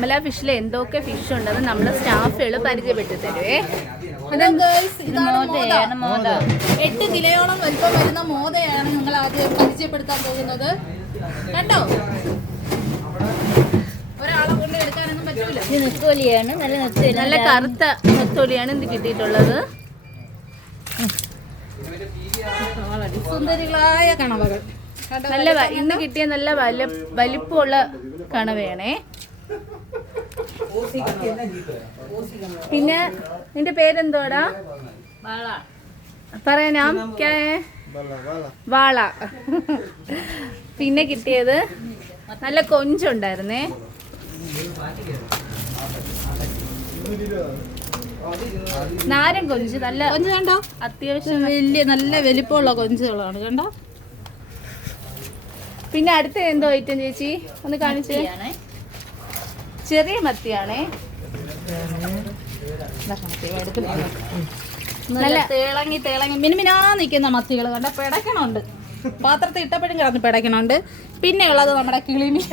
കമല ഫിഷിൽ എന്തൊക്കെ ഫിഷ് ഉണ്ടെന്ന് നമ്മുടെ സ്റ്റാഫുകൾ പരിചയപ്പെട്ടു തരുവേ. 8 കിലോയോളം വലിപ്പം വരുന്ന മോതയാണ് നിങ്ങൾ ആദ്യം പരിചയപ്പെടുത്താൻ പോകുന്നത്. കണ്ടോ, ഒരാളെ കൊണ്ട് എടുക്കാനൊന്നും പറ്റൂല. ഇത് നെത്തോലിയാണ്, നല്ല കറുത്ത നെത്തോലിയാണ് ഇത് കിട്ടിയിട്ടുള്ളത്. സുന്ദരികളായ കണവകൾ. നല്ല ഇന്ന് കിട്ടിയ നല്ല വലിപ്പമുള്ള കണവയാണേ. പിന്നെ നിന്റെ പേരെന്തോടാ? പറയാനാം വാള. പിന്നെ കിട്ടിയത് നല്ല കൊഞ്ചുണ്ടായിരുന്നേ. നാരൻ കൊഞ്ച്, നല്ല കൊഞ്ച് കണ്ടോ, അത്യാവശ്യം വലിയ നല്ല വലിപ്പമുള്ള കൊഞ്ചുകളാണ് കണ്ടോ. പിന്നെ അടുത്ത എന്തോ ഐറ്റം ചേച്ചി ഒന്ന് കാണിച്ചേ? ചെറിയ മത്തിയാണേ. നല്ല തിളങ്ങി മിനിമിനാ നിൽക്കുന്ന മത്തികൾ കണ്ട, പിടയ്ക്കണുണ്ട്. പാത്രത്തിൽ ഇട്ടപ്പോഴും കിടന്ന് പിടയ്ക്കണുണ്ട്. പിന്നെ ഉള്ളത് നമ്മുടെ കിളിമീൻ.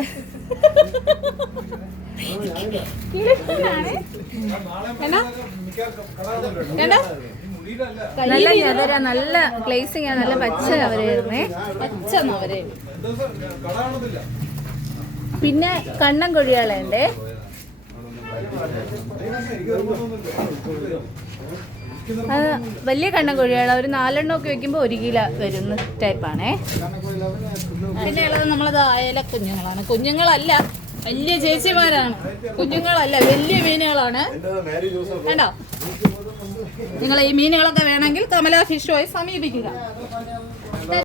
നല്ല ഞവര, നല്ല ഗ്ലേസിംഗ് ആണ്, നല്ല പച്ച നവരായിരുന്നേ. പച്ച നവരേ. പിന്നെ കണ്ണൻ കൊഴിയാളുണ്ടേ. വലിയ കണ്ണൻ കൊഴിയാള, ഒരു 4 എണ്ണമൊക്കെ വെക്കുമ്പോൾ 1 കിലോ വരുന്ന ടൈപ്പാണേ. പിന്നെ ഉള്ളത് നമ്മളത് അയല കുഞ്ഞുങ്ങളാണ്. കുഞ്ഞുങ്ങളല്ല, വലിയ ചേച്ചിമാരാണ്. കുഞ്ഞുങ്ങളല്ല, വലിയ മീനുകളാണ്. കണ്ടോ, നിങ്ങൾ ഈ മീനുകളൊക്കെ വേണമെങ്കിൽ കമല ഫിഷുമായി സമീപിക്കുക.